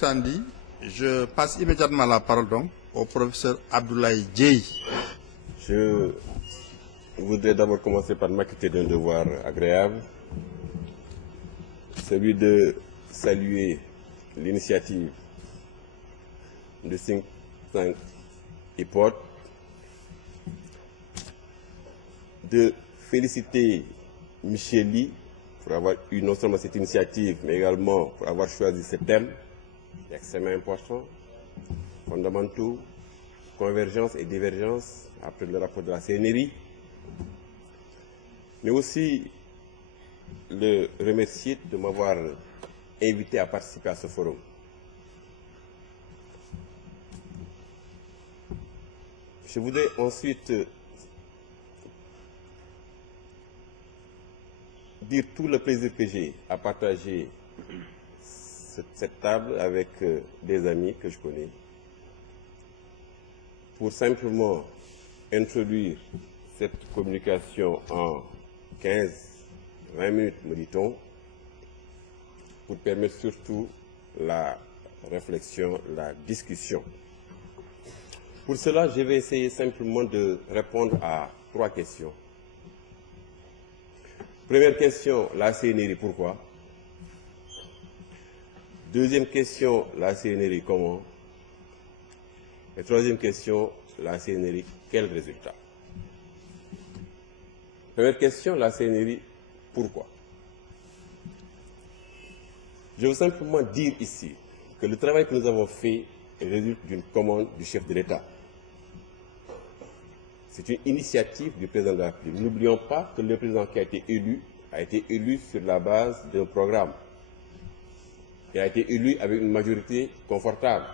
Sandy, je passe immédiatement la parole donc au professeur Abdoulaye Dieye. Je voudrais d'abord commencer par m'acquitter d'un devoir agréable, celui de saluer l'initiative de Think Tank IPOD, de féliciter Micheli pour avoir eu non seulement cette initiative, mais également pour avoir choisi ce thème extrêmement important, fondamentaux, convergence et divergence, après le rapport de la CNRI, mais aussi le remercier de m'avoir invité à participer à ce forum. Je voudrais ensuite dire tout le plaisir que j'ai à partager cette table avec des amis que je connais, pour simplement introduire cette communication en 15-20 minutes, me dit-on, pour permettre surtout la réflexion, la discussion. Pour cela, je vais essayer simplement de répondre à 3 questions. Première question, la CNRI, pourquoi? Deuxième question, la CNRI, comment? Et troisième question, la CNRI, quel résultat? Première question, la CNRI, pourquoi? Je veux simplement dire ici que le travail que nous avons fait résulte d'une commande du chef de l'État. C'est une initiative du président de la République. N'oublions pas que le président qui a été élu sur la base d'un programme. Il a été élu avec une majorité confortable.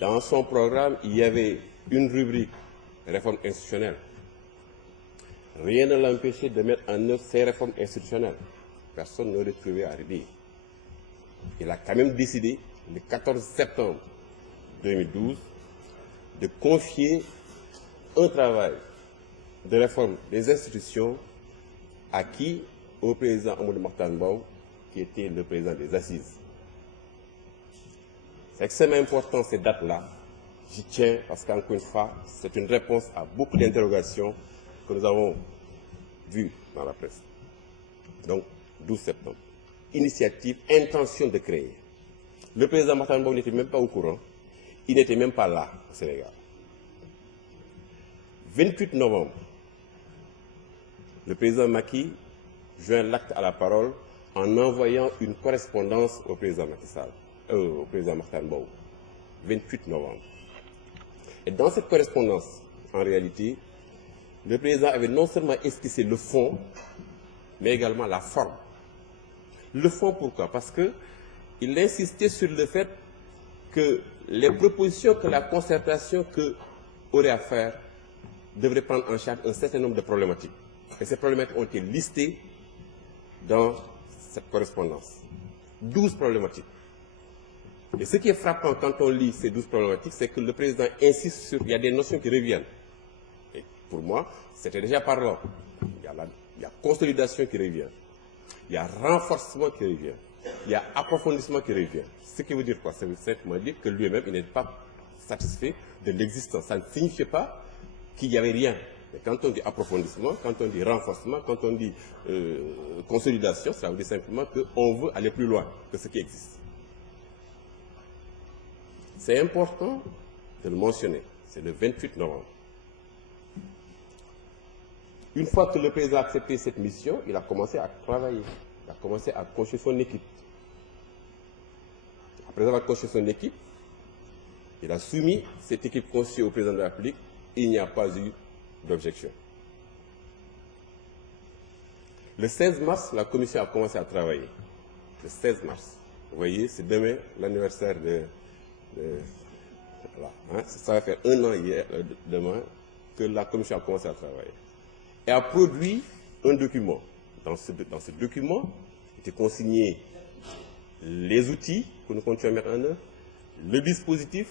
Dans son programme, il y avait une rubrique, réforme institutionnelle. Rien ne l'empêchait de mettre en œuvre ces réformes institutionnelles. Personne n'aurait trouvé à redire. Il a quand même décidé, le 14 septembre 2012, de confier un travail de réforme des institutions à qui? Au président Amadou Mahtar Mbow, qui était le président des Assises. C'est extrêmement important ces dates-là. J'y tiens parce qu'encore une fois, c'est une réponse à beaucoup d'interrogations que nous avons vues dans la presse. Donc, 12 septembre. Initiative, intention de créer. Le président Mahtar Mbow n'était même pas au courant. Il n'était même pas là au Sénégal. 28 novembre, le président Macky joint l'acte à la parole en envoyant une correspondance au président Macky Sall, au président Mahtar Mbow. 28 novembre. Et dans cette correspondance, en réalité, le président avait non seulement esquissé le fond, mais également la forme. Le fond, pourquoi? Parce qu'il insistait sur le fait que les propositions que la concertation aurait à faire devraient prendre en charge un certain nombre de problématiques. Et ces problématiques ont été listées dans cette correspondance. 12 problématiques. Et ce qui est frappant quand on lit ces 12 problématiques, c'est que le président insiste sur... Il y a des notions qui reviennent. Et pour moi, c'était déjà parlant. Il y a consolidation qui revient. Il y a renforcement qui revient. Il y a approfondissement qui revient. Ce qui veut dire quoi? Ça veut simplement dire que lui-même, il n'est pas satisfait de l'existence. Ça ne signifie pas qu'il n'y avait rien. Mais quand on dit approfondissement, quand on dit renforcement, quand on dit consolidation, ça veut dire simplement qu'on veut aller plus loin que ce qui existe. C'est important de le mentionner. C'est le 28 novembre. Une fois que le président a accepté cette mission, il a commencé à travailler. Il a commencé à construire son équipe. Après avoir construit son équipe, il a soumis cette équipe conçue au président de la République. Il n'y a pas eu d'objection. Le 16 mars, la commission a commencé à travailler. Le 16 mars. Vous voyez, c'est demain l'anniversaire voilà, hein, ça va faire 1 an demain que la commission a commencé à travailler. Et a produit un document. Dans ce document, étaient consignés les outils que nous continuons à mettre en œuvre, le dispositif,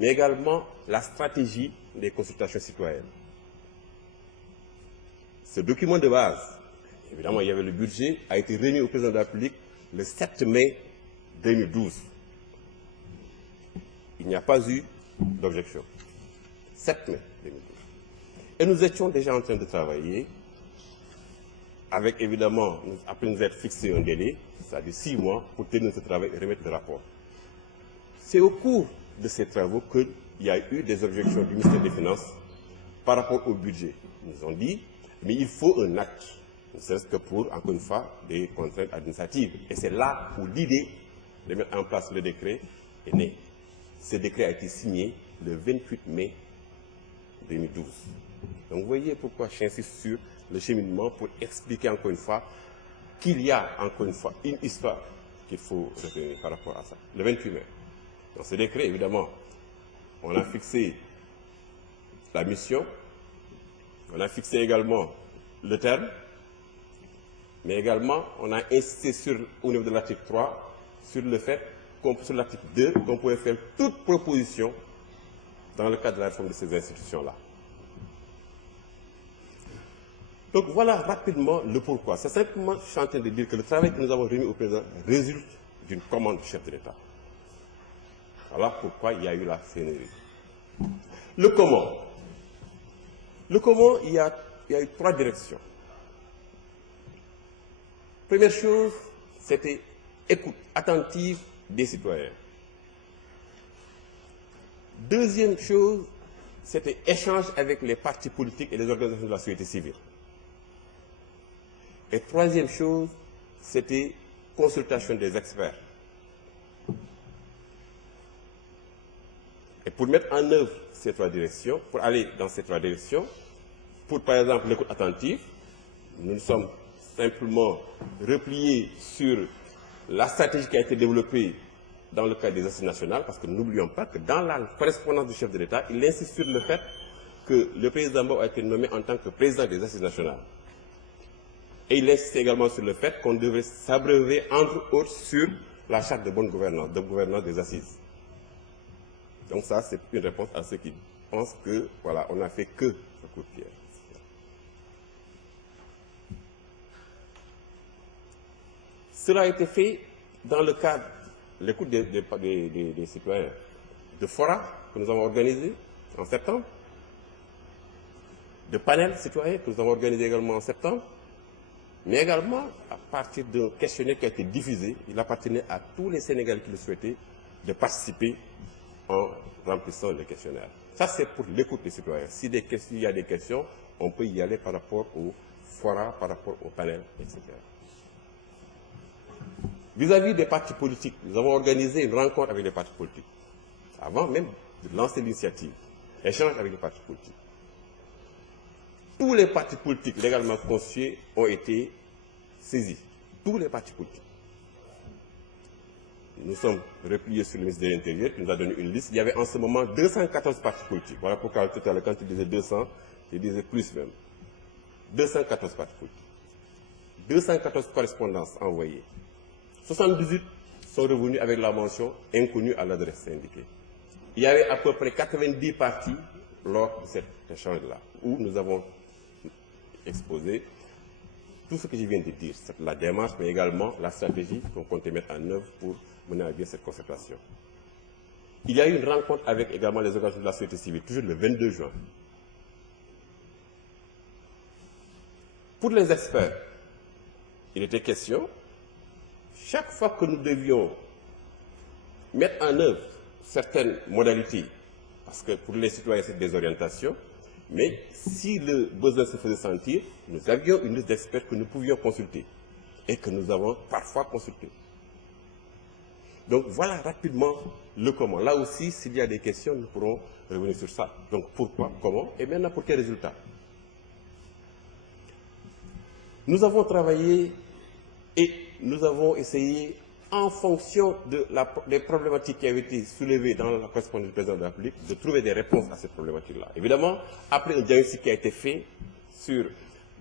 mais également la stratégie des consultations citoyennes. Ce document de base, évidemment, il y avait le budget, a été remis au président de la République le 7 mai 2012. il n'y a pas eu d'objection. 7 mai 2012. Et nous étions déjà en train de travailler avec, évidemment, après nous être fixé un délai, c'est-à-dire 6 mois, pour terminer ce travail et remettre le rapport. C'est au cours de ces travaux qu'il y a eu des objections du ministère des Finances par rapport au budget. Ils nous ont dit, mais il faut un acte, ne serait-ce que pour, encore une fois, des contraintes administratives. Et c'est là où l'idée de mettre en place le décret est née. Ce décret a été signé le 28 mai 2012. Donc vous voyez pourquoi j'insiste sur le cheminement pour expliquer encore une fois qu'il y a encore une fois une histoire qu'il faut retenir par rapport à ça. Le 28 mai. Dans ce décret, évidemment, on a fixé la mission, on a fixé également le terme, mais également on a insisté au niveau de l'article 3 sur le fait sur l'article 2 qu'on pouvait faire toute proposition dans le cadre de la réforme de ces institutions-là. Donc voilà rapidement le pourquoi. C'est simplement, je suis en train de dire que le travail que nous avons remis au président résulte d'une commande du chef de l'État. Voilà pourquoi il y a eu la scénarii. Le comment. Le comment, il y a eu 3 directions. Première chose, c'était écoute attentive des citoyens. Deuxième chose, c'était échange avec les partis politiques et les organisations de la société civile. Et troisième chose, c'était consultation des experts. Et pour mettre en œuvre ces 3 directions, pour aller dans ces 3 directions, pour par exemple l'écoute attentive, nous nous sommes simplement repliés sur la stratégie qui a été développée dans le cadre des assises nationales, parce que n'oublions pas que dans la correspondance du chef de l'État, il insiste sur le fait que le président Mbow a été nommé en tant que président des assises nationales. Et il insiste également sur le fait qu'on devrait s'abreuver, entre autres, sur la charte de bonne gouvernance, des assises. Donc ça, c'est une réponse à ceux qui pensent que, voilà, on n'a fait que ce coup de pierre. Cela a été fait dans le cadre de l'écoute des citoyens de fora que nous avons organisé en septembre, de panels citoyens que nous avons organisé également en septembre, mais également à partir d'un questionnaire qui a été diffusé. Il appartenait à tous les Sénégalais qui le souhaitaient de participer en remplissant le questionnaire. Ça, c'est pour l'écoute des citoyens. S'il y a des questions, on peut y aller par rapport au fora, par rapport au panel, etc. Vis-à-vis des partis politiques, nous avons organisé une rencontre avec les partis politiques, avant même de lancer l'initiative, échange avec les partis politiques. Tous les partis politiques légalement constitués ont été saisis. Tous les partis politiques. Nous sommes repliés sur le ministre de l'Intérieur qui nous a donné une liste. Il y avait en ce moment 214 partis politiques. Voilà pourquoi tout à l'heure, quand il disait 200, il disait plus même. 214 partis politiques. 214 correspondances envoyées. 78 sont revenus avec la mention inconnue à l'adresse indiquée. Il y avait à peu près 90 partis lors de cet échange-là, où nous avons exposé tout ce que je viens de dire, la démarche, mais également la stratégie qu'on comptait mettre en œuvre pour mener à bien cette concertation. Il y a eu une rencontre avec également les organisations de la société civile, toujours le 22 juin. Pour les experts, il était question, chaque fois que nous devions mettre en œuvre certaines modalités, parce que pour les citoyens c'est des orientations, mais si le besoin se faisait sentir, nous avions une liste d'experts que nous pouvions consulter et que nous avons parfois consulté. Donc voilà rapidement le comment. Là aussi, s'il y a des questions, nous pourrons revenir sur ça. Donc pourquoi, comment et maintenant pour quel résultat. Nous avons travaillé et nous avons essayé, en fonction des problématiques qui avaient été soulevées dans la correspondance du président de la République, de trouver des réponses à ces problématiques-là. Évidemment, après un diagnostic qui a été fait sur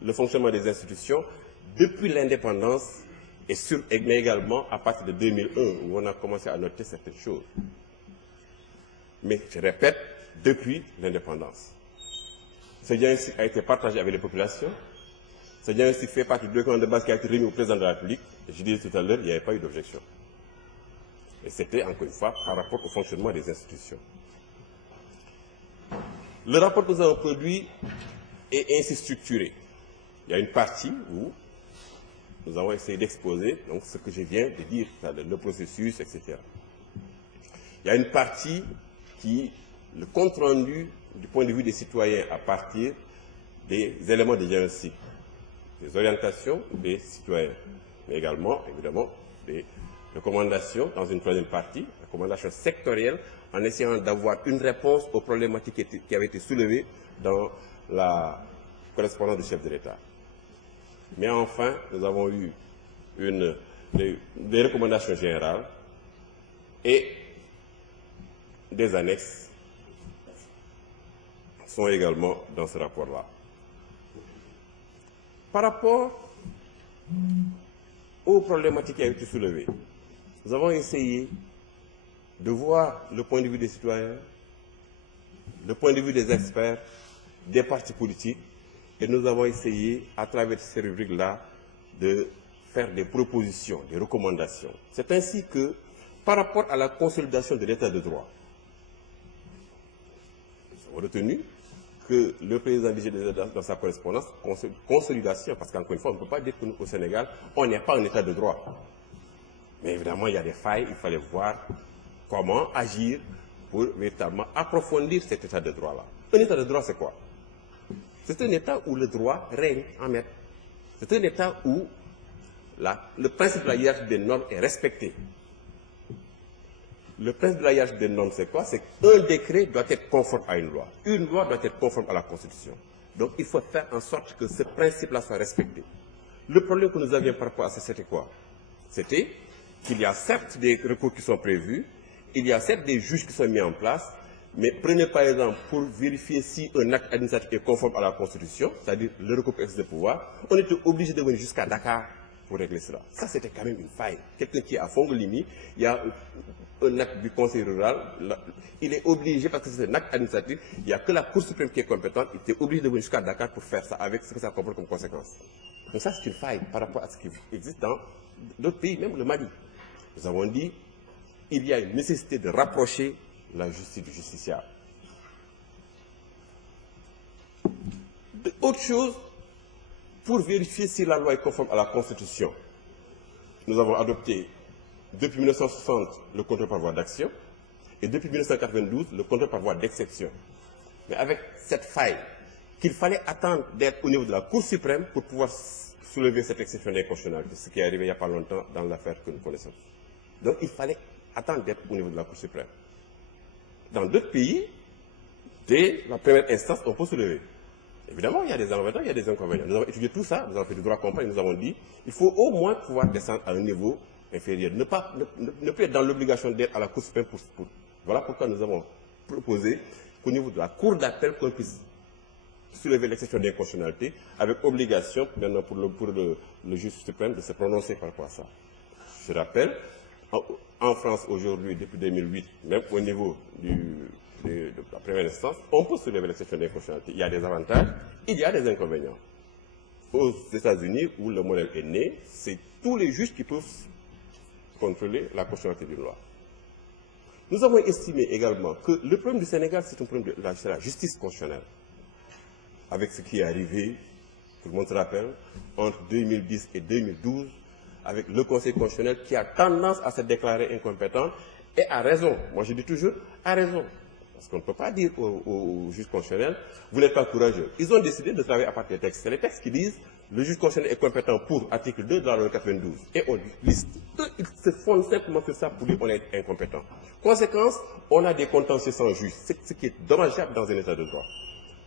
le fonctionnement des institutions, depuis l'indépendance, mais également à partir de 2001, où on a commencé à noter certaines choses. Mais je répète, depuis l'indépendance. Ce diagnostic a été partagé avec les populations. Ce diagnostic fait partie du document de base qui a été remis au président de la République. Je disais tout à l'heure, il n'y avait pas eu d'objection. Et c'était, encore une fois, par rapport au fonctionnement des institutions. Le rapport que nous avons produit est ainsi structuré. Il y a une partie où nous avons essayé d'exposer donc, ce que je viens de dire, le processus, etc. Il y a une partie qui, le compte-rendu du point de vue des citoyens à partir des éléments de diagnostic, des orientations des citoyens, mais également, évidemment, des recommandations dans une troisième partie, recommandations sectorielles, en essayant d'avoir une réponse aux problématiques qui avaient été soulevées dans la correspondance du chef de l'État. Mais enfin, nous avons eu des recommandations générales et des annexes sont également dans ce rapport-là. Par rapport aux problématiques qui ont été soulevées, nous avons essayé de voir le point de vue des citoyens, le point de vue des experts, des partis politiques, et nous avons essayé, à travers ces rubriques-là, de faire des propositions, des recommandations. C'est ainsi que, par rapport à la consolidation de l'état de droit, nous avons retenu que le président disait dans sa correspondance, consolidation, parce qu'encore une fois, on ne peut pas dire qu'au Sénégal, on n'est pas en état de droit. Mais évidemment, il y a des failles, il fallait voir comment agir pour véritablement approfondir cet état de droit-là. Un état de droit, c'est quoi? C'est un état où le droit règne en maître. C'est un état où le principe de la hiérarchie des normes est respecté. Le principe de la hiérarchie des normes, c'est quoi? C'est qu'un décret doit être conforme à une loi. Une loi doit être conforme à la Constitution. Donc, il faut faire en sorte que ce principe-là soit respecté. Le problème que nous avions par rapport à ça, c'était quoi? C'était qu'il y a certes des recours qui sont prévus, il y a certes des juges qui sont mis en place, mais prenez par exemple pour vérifier si un acte administratif est conforme à la Constitution, c'est-à-dire le recours pour excès de pouvoir, on était obligé de venir jusqu'à Dakar pour régler cela. Ça, c'était quand même une faille. Quelqu'un qui est à Fongolimi, il y a un acte du conseil rural, il est obligé, parce que c'est un acte administratif, il n'y a que la Cour suprême qui est compétente, il était obligé de venir jusqu'à Dakar pour faire ça, avec ce que ça comporte comme conséquence. Donc ça, c'est une faille par rapport à ce qui existe dans d'autres pays, même le Mali. Nous avons dit, il y a une nécessité de rapprocher la justice du justiciable. Autre chose, pour vérifier si la loi est conforme à la Constitution, nous avons adopté, depuis 1960, le contrôle par voie d'action, et depuis 1992, le contrôle par voie d'exception. Mais avec cette faille, qu'il fallait attendre d'être au niveau de la Cour suprême pour pouvoir soulever cette exception d'inconstitutionnalité, ce qui est arrivé il n'y a pas longtemps dans l'affaire que nous connaissons. Donc il fallait attendre d'être au niveau de la Cour suprême. Dans d'autres pays, dès la première instance, on peut soulever. Évidemment, il y a des avantages, il y a des inconvénients. Nous avons étudié tout ça, nous avons fait du droit comparé, nous avons dit il faut au moins pouvoir descendre à un niveau inférieur. Ne plus être dans l'obligation d'être à la Cour suprême pour. Voilà pourquoi nous avons proposé qu'au niveau de la Cour d'appel, qu'on puisse soulever l'exception d'inconstitutionnalité, avec obligation maintenant pour le juge suprême de se prononcer par rapport à ça. Je rappelle, en France aujourd'hui, depuis 2008, même au niveau de la première instance, on peut soulever l'exception d'inconstitutionnalité. Il y a des avantages, il y a des inconvénients. Aux États-Unis, où le modèle est né, c'est tous les juges qui peuvent contrôler la constitutionnalité d'une loi. Nous avons estimé également que le problème du Sénégal, c'est un problème de la justice constitutionnelle. Avec ce qui est arrivé, tout le monde se rappelle, entre 2010 et 2012, avec le Conseil constitutionnel qui a tendance à se déclarer incompétent, et à raison. Moi, je dis toujours, à raison. Parce qu'on ne peut pas dire aux juges constitutionnels, vous n'êtes pas courageux. Ils ont décidé de travailler à partir des textes. C'est les textes qui disent, le juge constitutionnel est compétent pour article 2 de la loi 92. Et on liste. Eux, ils se fondent simplement sur ça pour dire qu'on est incompétent. Conséquence, on a des contentieux sans juge. C'est ce qui est dommageable dans un état de droit.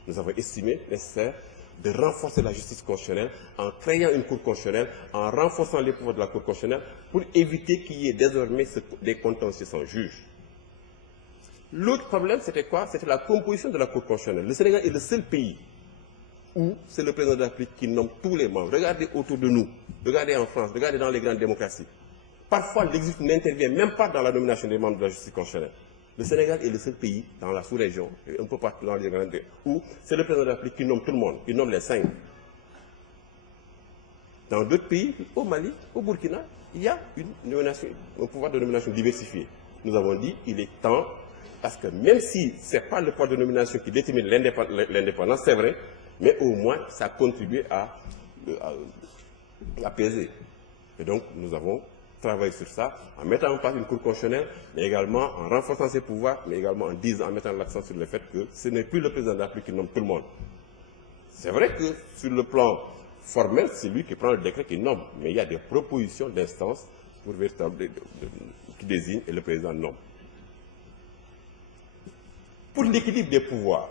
Nous avons estimé nécessaire de renforcer la justice constitutionnelle en créant une cour constitutionnelle, en renforçant les pouvoirs de la cour constitutionnelle pour éviter qu'il y ait désormais des contentieux sans juge. L'autre problème, c'était quoi? C'était la composition de la cour constitutionnelle. Le Sénégal est le seul pays où c'est le président de la République qui nomme tous les membres. Regardez autour de nous, regardez en France, regardez dans les grandes démocraties. Parfois, l'exécutif n'intervient même pas dans la nomination des membres de la justice constitutionnelle. Le Sénégal est le seul pays dans la sous-région, un peu partout dans les grandes démocraties, où c'est le président de la République qui nomme tout le monde, il nomme les 5. Dans d'autres pays, au Mali, au Burkina, il y a un pouvoir de nomination diversifié. Nous avons dit qu'il est temps, parce que même si ce n'est pas le pouvoir de nomination qui détermine l'indépendance, c'est vrai, mais au moins ça contribue à apaiser. Et donc nous avons travaillé sur ça en mettant en place une cour constitutionnelle, mais également en renforçant ses pouvoirs, mais également en mettant l'accent sur le fait que ce n'est plus le président de la République qui nomme tout le monde. C'est vrai que sur le plan formel, c'est lui qui prend le décret qui nomme, mais il y a des propositions d'instances pour qui désignent et le président nomme. Pour l'équilibre des pouvoirs,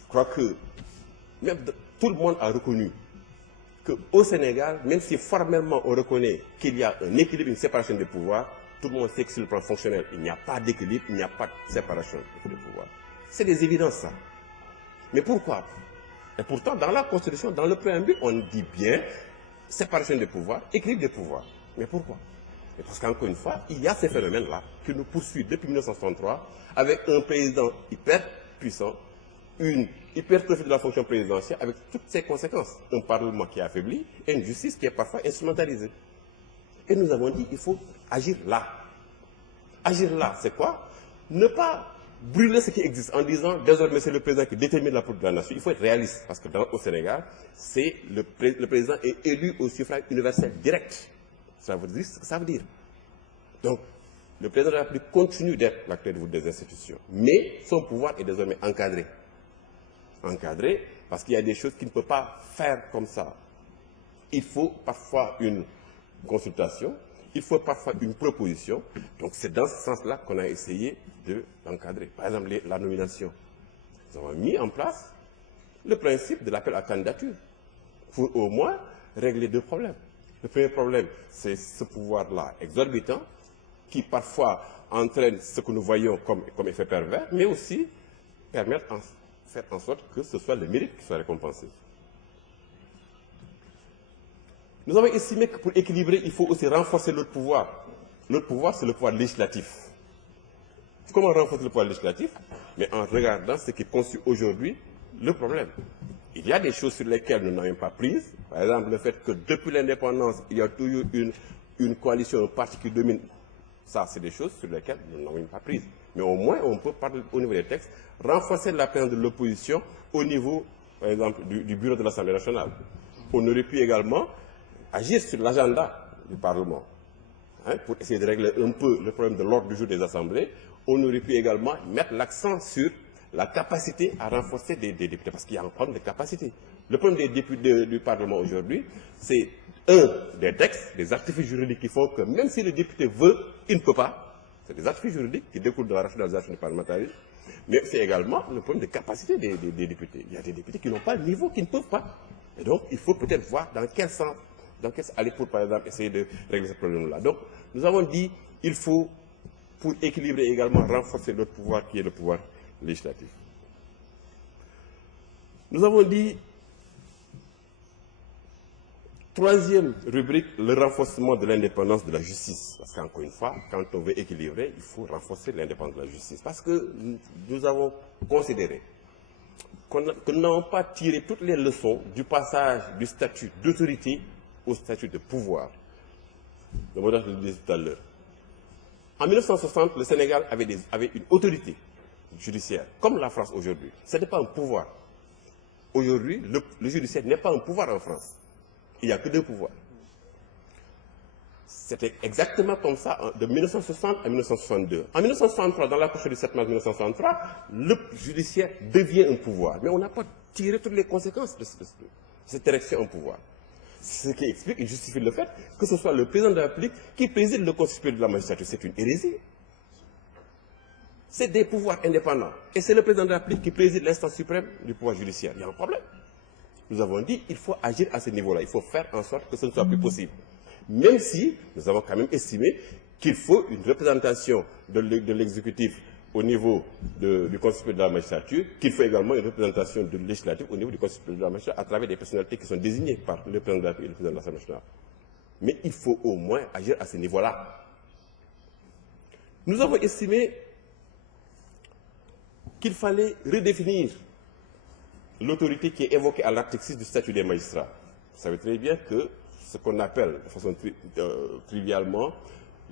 je crois que même tout le monde a reconnu qu'au Sénégal, même si formellement on reconnaît qu'il y a un équilibre, une séparation des pouvoirs, tout le monde sait que sur le plan fonctionnel, il n'y a pas d'équilibre, il n'y a pas de séparation des pouvoirs. C'est des évidences, ça. Mais pourquoi? Et pourtant, dans la Constitution, dans le préambule, on dit bien séparation des pouvoirs, équilibre des pouvoirs. Mais pourquoi? Et parce qu'encore une fois, il y a ces phénomènes-là qui nous poursuivent depuis 1963 avec un président hyper puissant, une hypertrophie de la fonction présidentielle avec toutes ses conséquences. Un parlement qui est affaibli et une justice qui est parfois instrumentalisée. Et nous avons dit qu'il faut agir là. Agir là, c'est quoi? Ne pas brûler ce qui existe en disant désormais c'est le président qui détermine la politique de la nation. Il faut être réaliste parce que au Sénégal, c'est le président est élu au suffrage universel direct. Ça veut dire ce que ça veut dire. Donc, le président de la République continue d'être la clé de voûte des institutions, mais son pouvoir est désormais encadré. Encadré parce qu'il y a des choses qu'il ne peut pas faire comme ça. Il faut parfois une consultation, il faut parfois une proposition. Donc c'est dans ce sens-là qu'on a essayé de l'encadrer. Par exemple, la nomination. Nous avons mis en place le principe de l'appel à candidature pour au moins régler deux problèmes. Le premier problème, c'est ce pouvoir-là exorbitant qui parfois entraîne ce que nous voyons comme effet pervers, mais aussi permettre faire en sorte que ce soit le mérite qui soit récompensé. Nous avons estimé que pour équilibrer, il faut aussi renforcer l'autre pouvoir. L'autre pouvoir, c'est le pouvoir législatif. Comment renforcer le pouvoir législatif? Mais en regardant ce qui constitue aujourd'hui le problème. Il y a des choses sur lesquelles nous n'avons pas prises. Par exemple, le fait que depuis l'indépendance, il y a toujours une coalition, un parti qui domine. Ça, c'est des choses sur lesquelles nous n'avons pas prises. Mais au moins, on peut parler au niveau des textes, renforcer la présence de l'opposition au niveau, par exemple, du bureau de l'Assemblée nationale. On aurait pu également agir sur l'agenda du Parlement, pour essayer de régler un peu le problème de l'ordre du jour des assemblées. On aurait pu également mettre l'accent sur la capacité à renforcer des députés, parce qu'il y a un problème de capacité. Le problème des députés du Parlement aujourd'hui, c'est des textes, des artifices juridiques qui font que même si le député veut, il ne peut pas. C'est des artifices juridiques qui découlent de la rationalisation du parlementarisme, mais c'est également le problème de capacité des députés. Il y a des députés qui n'ont pas le niveau, qui ne peuvent pas. Et donc, il faut peut-être voir dans quel sens aller pour, par exemple, essayer de régler ce problème-là. Donc, nous avons dit qu'il faut, pour équilibrer également, renforcer notre pouvoir qui est le pouvoir législatif. Nous avons dit, troisième rubrique, le renforcement de l'indépendance de la justice. Parce qu'encore une fois, quand on veut équilibrer, il faut renforcer l'indépendance de la justice. Parce que nous avons considéré que nous n'avons pas tiré toutes les leçons du passage du statut d'autorité au statut de pouvoir. Le modèle que je le disais tout à l'heure. En 1960, le Sénégal avait une autorité judiciaire, comme la France aujourd'hui. Ce n'était pas un pouvoir. Aujourd'hui, le judiciaire n'est pas un pouvoir en France. Il n'y a que deux pouvoirs. C'était exactement comme ça de 1960 à 1962. En 1963, dans la Constitution du 7 mars 1963, le judiciaire devient un pouvoir. Mais on n'a pas tiré toutes les conséquences de cette élection en pouvoir. Ce qui explique et justifie le fait que ce soit le président de la République qui préside le Conseil supérieur de la magistrature. C'est une hérésie. C'est des pouvoirs indépendants. Et c'est le président de la République qui préside l'instance suprême du pouvoir judiciaire. Il y a un problème. Nous avons dit qu'il faut agir à ce niveau-là. Il faut faire en sorte que ce ne soit plus possible. Même si nous avons quand même estimé qu'il faut une représentation de l'exécutif au niveau du Conseil supérieur de la magistrature, qu'il faut également une représentation de législatif au niveau du Conseil supérieur de la magistrature à travers des personnalités qui sont désignées par le président de la République et le président de l'Assemblée nationale. Mais il faut au moins agir à ce niveau-là. Nous avons estimé qu'il fallait redéfinir l'autorité qui est évoquée à l'article 6 du statut des magistrats. Vous savez très bien que ce qu'on appelle de façon trivialement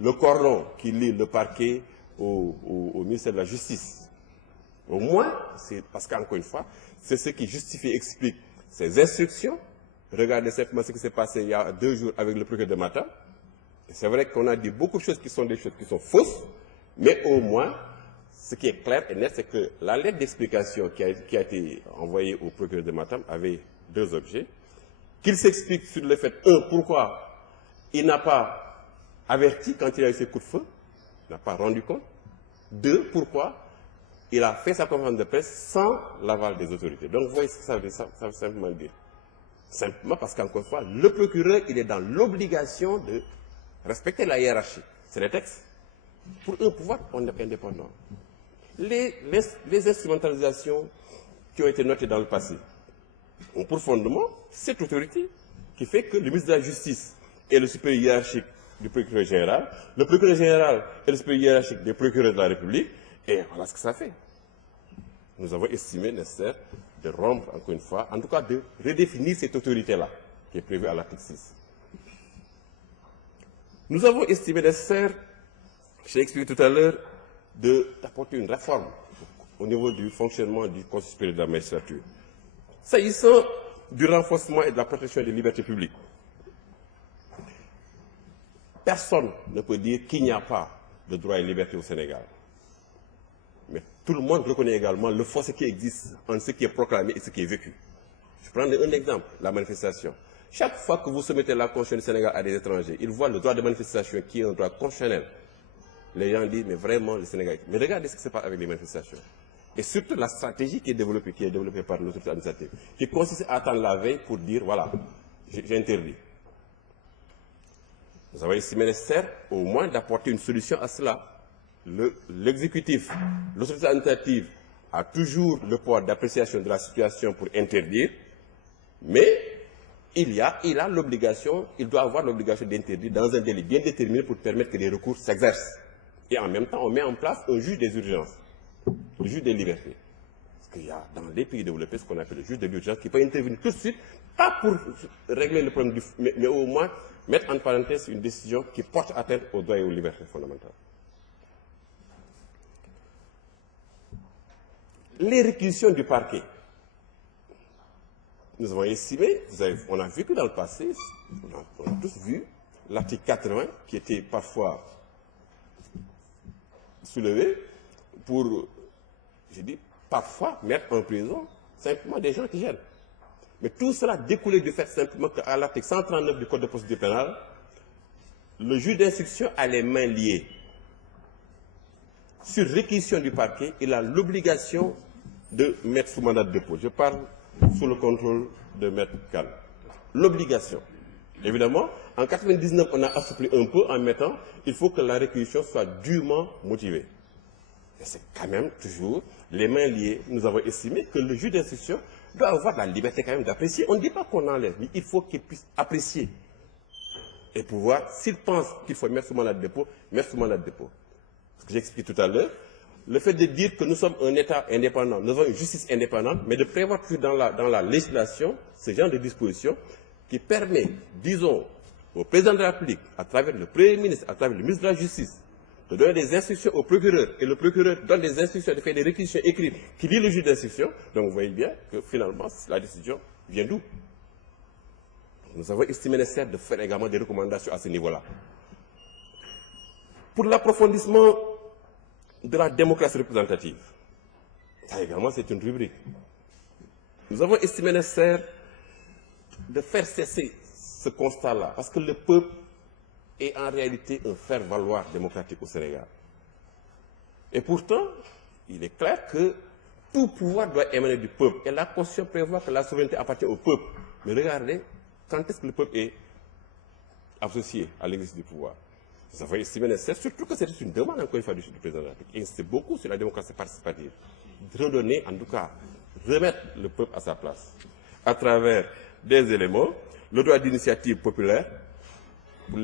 le cordon qui lie le parquet au ministère de la Justice. Au moins, c'est parce qu'encore une fois, c'est ce qui justifie, explique ces instructions. Regardez simplement ce qui s'est passé il y a 2 jours avec le procureur de Matam. C'est vrai qu'on a dit beaucoup de choses qui sont des choses qui sont fausses, mais au moins, ce qui est clair et net, c'est que la lettre d'explication qui a été envoyée au procureur de Matam avait 2 objets. Qu'il s'explique sur le fait, pourquoi il n'a pas averti quand il a eu ses coups de feu, il n'a pas rendu compte. 2, pourquoi il a fait sa conférence de presse sans l'aval des autorités. Donc, vous voyez ce que ça veut simplement dire. Simplement parce qu'encore une fois, le procureur, il est dans l'obligation de respecter la hiérarchie. C'est le texte. Pour un pouvoir, on est indépendant. Les instrumentalisations qui ont été notées dans le passé ont pour fondement cette autorité qui fait que le ministre de la Justice est le supérieur hiérarchique du procureur général, le procureur général est le supérieur hiérarchique des procureurs de la République, et voilà ce que ça fait. Nous avons estimé nécessaire de rompre, encore une fois, en tout cas de redéfinir cette autorité-là, qui est prévue à l'article 6. Nous avons estimé nécessaire, j'ai expliqué tout à l'heure, d'apporter une réforme au niveau du fonctionnement du Conseil supérieur de la magistrature. S'agissant du renforcement et de la protection des libertés publiques, personne ne peut dire qu'il n'y a pas de droit et liberté au Sénégal. Mais tout le monde reconnaît également le fossé qui existe entre ce qui est proclamé et ce qui est vécu. Je prends un exemple, la manifestation. Chaque fois que vous soumettez la Constitution du Sénégal à des étrangers, ils voient le droit de manifestation qui est un droit constitutionnel. Les gens disent, mais vraiment, le Sénégal... Mais regardez ce qui se passe avec les manifestations. Et surtout la stratégie qui est développée par l'autorité administrative, qui consiste à attendre la veille pour dire, voilà, j'ai interdit. Nous avons estimé nécessaire au moins d'apporter une solution à cela. L'exécutif, l'autorité administrative a toujours le pouvoir d'appréciation de la situation pour interdire, mais il a l'obligation, il doit avoir l'obligation d'interdire dans un délai bien déterminé pour permettre que les recours s'exercent. Et en même temps, on met en place un juge des urgences, le juge des libertés. Parce qu'il y a dans les pays développés ce qu'on appelle le juge de l'urgence qui peut intervenir tout de suite, pas pour régler le problème, mais au moins mettre en parenthèse une décision qui porte atteinte aux droits et aux libertés fondamentales. Les réquisitions du parquet. Nous avons estimé, on a vu que dans le passé, on a tous vu l'article 80 qui était parfois soulevé pour, j'ai dit, parfois mettre en prison simplement des gens qui gênent. Mais tout cela découlait du fait simplement qu'à l'article 139 du Code de procédure pénale, le juge d'instruction a les mains liées. Sur réquisition du parquet, il a l'obligation de mettre sous mandat de dépôt. Je parle sous le contrôle de Maître Kane. L'obligation. Évidemment, en 1999, on a assoupli un peu en mettant, il faut que la réquisition soit dûment motivée. Et c'est quand même toujours les mains liées. Nous avons estimé que le juge d'instruction doit avoir la liberté quand même d'apprécier. On ne dit pas qu'on enlève, mais il faut qu'il puisse apprécier. Et pouvoir, s'il pense qu'il faut mettre sous mandat de dépôt, mettre sous mandat de dépôt. Ce que j'ai expliqué tout à l'heure, le fait de dire que nous sommes un État indépendant, nous avons une justice indépendante, mais de prévoir toujours dans la législation ce genre de disposition qui permet, disons, au président de la République, à travers le Premier ministre, à travers le ministre de la Justice, de donner des instructions au procureur, et le procureur donne des instructions, de faire des réquisitions écrites qui lient le juge d'instruction. Donc vous voyez bien que finalement, la décision vient d'où? Nous avons estimé nécessaire de faire également des recommandations à ce niveau-là. Pour l'approfondissement de la démocratie représentative, ça également c'est une rubrique. Nous avons estimé nécessaire de faire cesser ce constat-là, parce que le peuple est en réalité un faire-valoir démocratique au Sénégal. Et pourtant, il est clair que tout pouvoir doit émaner du peuple. Et la Constitution prévoit que la souveraineté appartient au peuple. Mais regardez, quand est-ce que le peuple est associé à l'exercice du pouvoir? Nous avons estimé nécessaire, surtout que c'était une demande encore une fois du président de la République. Il insistait beaucoup sur la démocratie participative. De redonner, en tout cas, remettre le peuple à sa place. À travers des éléments, le droit d'initiative populaire pour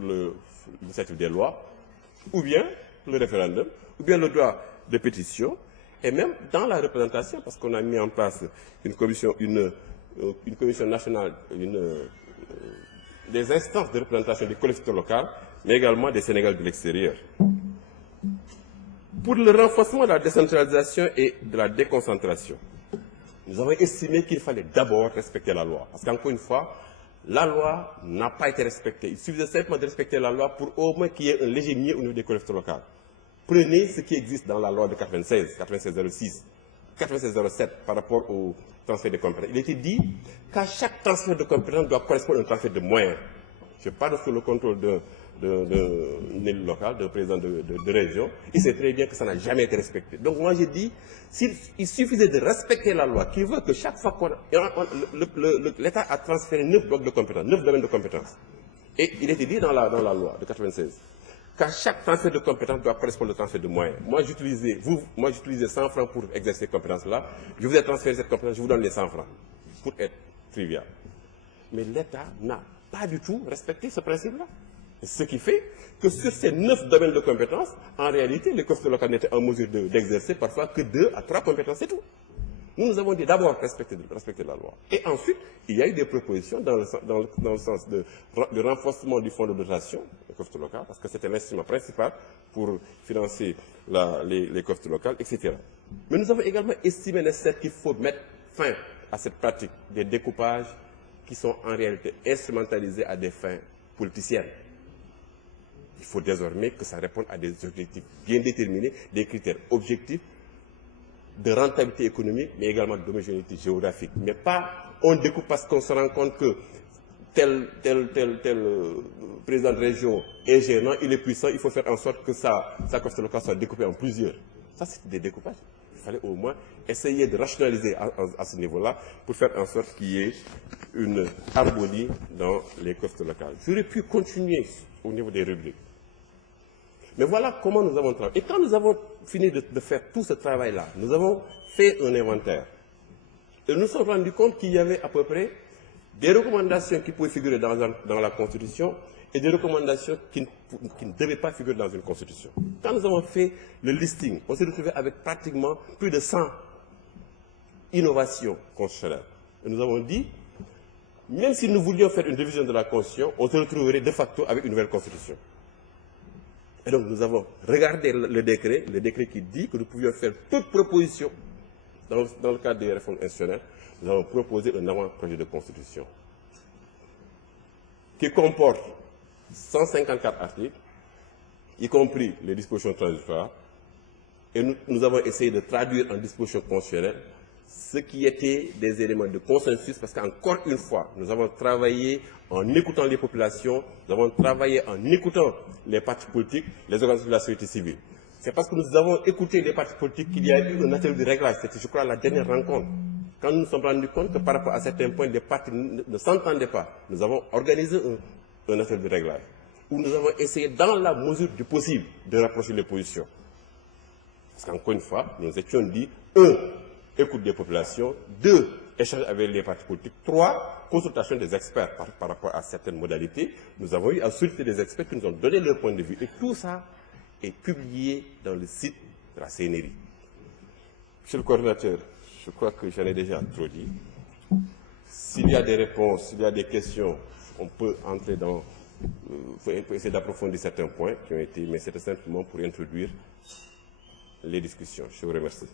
l'initiative des lois, ou bien le référendum, ou bien le droit de pétition, et même dans la représentation, parce qu'on a mis en place une commission nationale, des instances de représentation des collectivités locales, mais également des Sénégalais de l'extérieur. Pour le renforcement de la décentralisation et de la déconcentration, nous avons estimé qu'il fallait d'abord respecter la loi. Parce qu'encore une fois, la loi n'a pas été respectée. Il suffisait simplement de respecter la loi pour au moins qu'il y ait un léger mieux au niveau des collectivités locales. Prenez ce qui existe dans la loi de 96, 96-06, 96-07 par rapport au transfert de compétences. Il était dit qu'à chaque transfert de compétences doit correspondre à un transfert de moyens. Je parle sous le contrôle d'un élu local, d'un président de région. Il sait très bien que ça n'a jamais été respecté. Donc moi j'ai dit, il suffisait de respecter la loi, qui veut que chaque fois qu'on... L'État a transféré 9 blocs de compétences, 9 domaines de compétences. Et il était dit dans la loi de 96 qu'à chaque transfert de compétences doit correspondre au transfert de moyens. Moi j'utilisais 100 francs pour exercer ces compétences-là. Je vous ai transféré cette compétence, je vous donne les 100 francs, pour être trivial. Mais l'État n'a pas du tout respecté ce principe-là. Ce qui fait que sur ces 9 domaines de compétences, en réalité, les collectivités locales n'étaient en mesure d'exercer parfois que 2 à 3 compétences, c'est tout. Nous avons dit d'abord respecter la loi. Et ensuite, il y a eu des propositions dans le sens de renforcement du fonds de dotation des collectivités locales, parce que c'était l'instrument principal pour financer les collectivités locales, etc. Mais nous avons également estimé nécessaire qu'il faut mettre fin à cette pratique des découpages qui sont en réalité instrumentalisés à des fins politiciennes. Il faut désormais que ça réponde à des objectifs bien déterminés, des critères objectifs de rentabilité économique, mais également d'homogénéité géographique. Mais pas on découpe parce qu'on se rend compte que tel président de région est gérant, il est puissant, il faut faire en sorte que sa collectivité locale soit découpée en plusieurs. Ça, c'est des découpages. Il fallait au moins essayer de rationaliser à ce niveau-là pour faire en sorte qu'il y ait une harmonie dans les collectivités locales. J'aurais pu continuer au niveau des rubriques. Mais voilà comment nous avons travaillé. Et quand nous avons fini de faire tout ce travail-là, nous avons fait un inventaire. Et nous nous sommes rendus compte qu'il y avait à peu près des recommandations qui pouvaient figurer dans la Constitution et des recommandations qui ne devaient pas figurer dans une Constitution. Quand nous avons fait le listing, on s'est retrouvé avec pratiquement plus de 100 innovations constitutionnelles. Et nous avons dit, même si nous voulions faire une révision de la Constitution, on se retrouverait de facto avec une nouvelle Constitution. Et donc nous avons regardé le décret qui dit que nous pouvions faire toute proposition dans le cadre des réformes institutionnelles. Nous avons proposé un avant-projet de constitution qui comporte 154 articles, y compris les dispositions transitoires, et nous avons essayé de traduire en dispositions constitutionnelles ce qui était des éléments de consensus, parce qu'encore une fois, nous avons travaillé en écoutant les populations, nous avons travaillé en écoutant les partis politiques, les organisations de la société civile. C'est parce que nous avons écouté les partis politiques qu'il y a eu un atelier de réglage. C'était, je crois, la dernière rencontre. Quand nous nous sommes rendus compte que par rapport à certains points, les partis ne s'entendaient pas, nous avons organisé un atelier de réglage, où nous avons essayé, dans la mesure du possible, de rapprocher les positions. Parce qu'encore une fois, nous étions dit, 1, écoute des populations, 2, échange avec les partis politiques, 3, consultation des experts par rapport à certaines modalités. Nous avons eu à solliciter des experts qui nous ont donné leur point de vue. Et tout ça est publié dans le site de la CNRI. Monsieur le coordinateur, je crois que j'en ai déjà trop dit. S'il y a des réponses, s'il y a des questions, on peut entrer dans... Il faut essayer d'approfondir certains points qui ont été... Mais c'était simplement pour introduire les discussions. Je vous remercie.